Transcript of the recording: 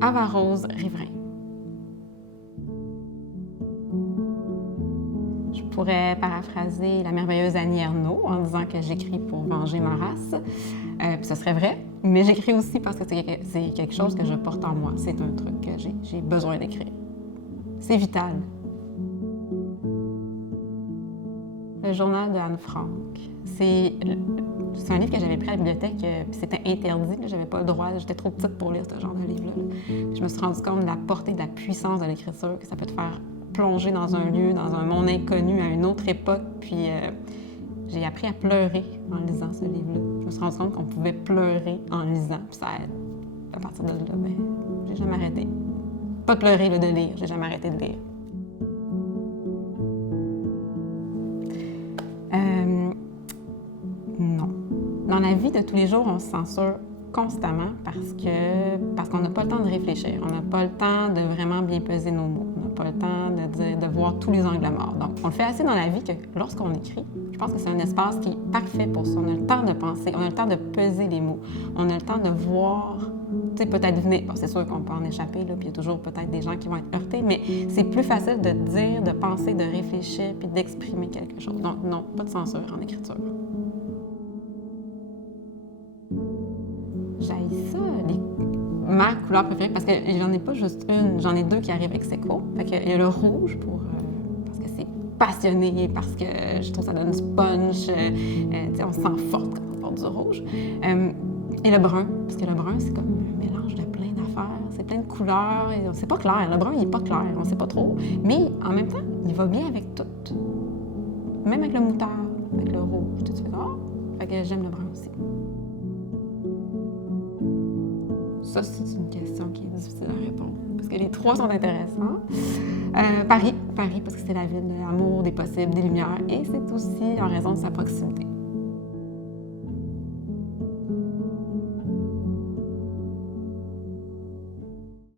Avarose Riverain. Je pourrais paraphraser la merveilleuse Annie Ernaux en disant que j'écris pour venger ma race. Puis ce serait vrai, mais j'écris aussi parce que c'est quelque chose que je porte en moi. C'est un truc que j'ai besoin d'écrire. C'est vital. Le journal de Anne Frank. C'est un livre que j'avais pris à la bibliothèque, puis c'était interdit, j'avais pas le droit, j'étais trop petite pour lire ce genre de livre-là. Je me suis rendu compte de la portée, de la puissance de l'écriture, que ça peut te faire plonger dans un lieu, dans un monde inconnu, à une autre époque, puis j'ai appris à pleurer en lisant ce livre-là. Je me suis rendu compte qu'on pouvait pleurer en lisant, puis ça aide. À partir de là, ben, j'ai jamais arrêté. Pas de pleurer, là, de lire, j'ai jamais arrêté de lire. Non. Dans la vie de tous les jours, on se censure constamment parce qu'on n'a pas le temps de réfléchir. On n'a pas le temps de vraiment bien peser nos mots. On n'a pas le temps de voir tous les angles morts. Donc, on le fait assez dans la vie que lorsqu'on écrit, je pense que c'est un espace qui est parfait pour ça. On a le temps de penser, on a le temps de peser les mots. On a le temps de voir, tu sais, peut-être venir. Bon, c'est sûr qu'on peut en échapper, là, puis il y a toujours peut-être des gens qui vont être heurtés, mais c'est plus facile de dire, de penser, de réfléchir, puis d'exprimer quelque chose. Donc, non, pas de censure en écriture. J'haïs ça, ma couleur préférée, parce que j'en ai pas juste une, j'en ai deux qui arrivent ex aequo. Fait qu'il y a le rouge parce que c'est passionné, parce que je trouve que ça donne du punch, on se sent forte quand on porte du rouge. Et le brun, parce que le brun, c'est comme un mélange de plein d'affaires, c'est plein de couleurs, et c'est pas clair, le brun, il est pas clair, on sait pas trop, mais en même temps, il va bien avec tout. Même avec le moutarde, avec le rouge, tout de suite. Fait que j'aime le brun aussi. Ça, c'est une question qui est difficile à répondre, parce que les trois sont intéressants. Paris, parce que c'est la ville de l'amour, des possibles, des lumières, et c'est aussi en raison de sa proximité.